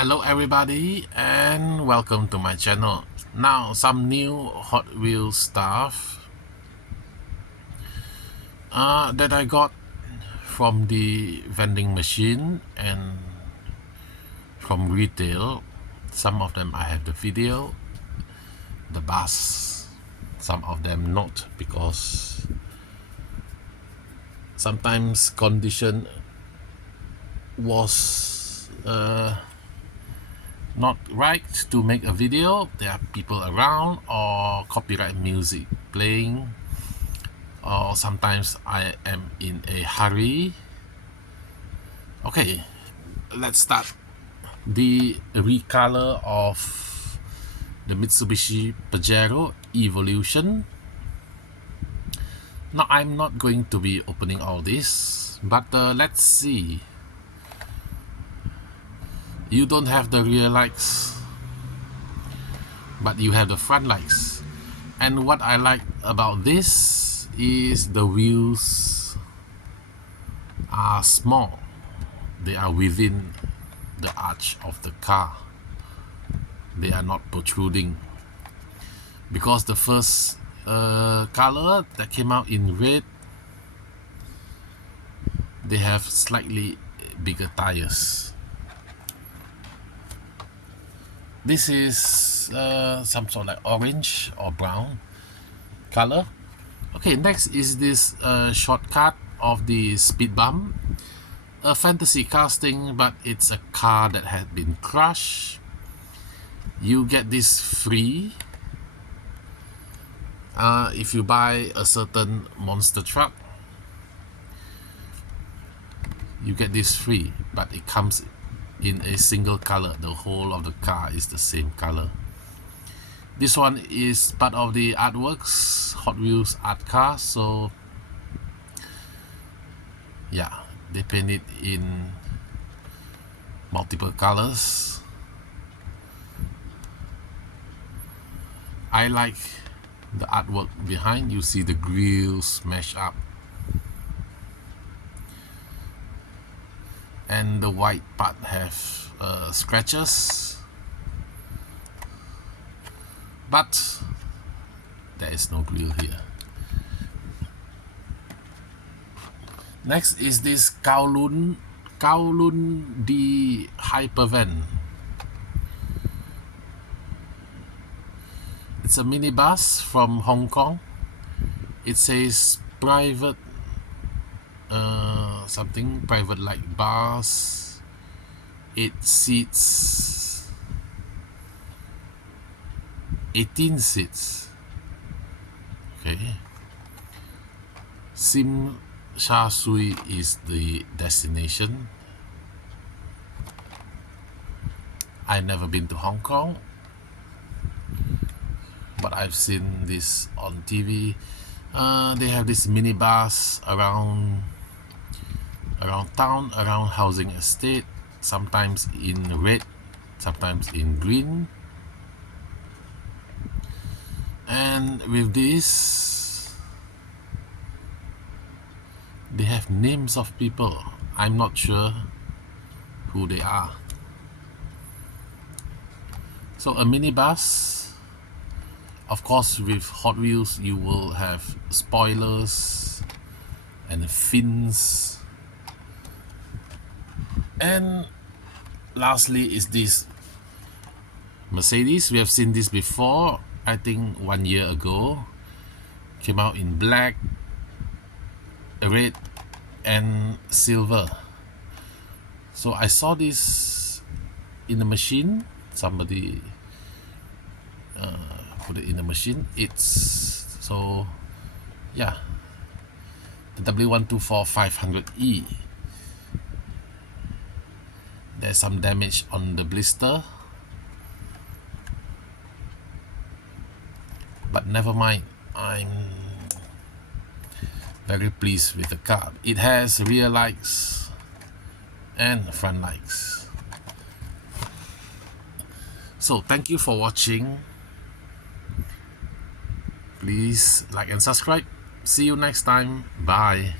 Hello everybody and welcome to my channel. Now some new Hot Wheels stuff that I got from the vending machine and from retail. Some of them I have the video, the bus, some of them not, because sometimes condition was not right to make a video. There are people around or copyright music playing, or sometimes I am in a hurry. Okay, let's start. The recolor of the Mitsubishi Pajero Evolution. Now I'm not going to be opening all this, but let's see. You don't have the rear lights, but you have the front lights. And what I like about this is the wheels are small. They are within the arch of the car. They are not protruding. Because the first color that came out in red, they have slightly bigger tires. This is some sort of like orange or brown color. Okay, next is this shortcut of the speed bump. A fantasy casting, but it's a car that had been crushed. You get this free if you buy a certain monster truck. You get this free, but it comes in a single color. The whole of the car is the same color. This one is part of the artworks, Hot Wheels art car, so yeah, they paint it in multiple colors. I like the artwork behind. You see the grills smashed up, and the white part have scratches, but there is no grill here. Next is this Kowloon D Hypervan. It's a minibus from Hong Kong. It says private something, private like bus. It seats 18 seats. Okay. Sim Sha Sui is the destination. I've never been to Hong Kong, but I've seen this on TV. They have this minibus around town, around housing estate, sometimes in red, sometimes in green. And with this, they have names of people. I'm not sure who they are. So a minibus, of course, with Hot Wheels you will have spoilers and fins. And lastly is this Mercedes. We have seen this before, I think 1 year ago. Came out in black, red and silver. So I saw this in the machine. Somebody put it in the machine. It's so yeah, the W124500E. There's some damage on the blister, but never mind, I'm very pleased with the car. It has rear lights and front lights. So thank you for watching. Please like and subscribe. See you next time. Bye.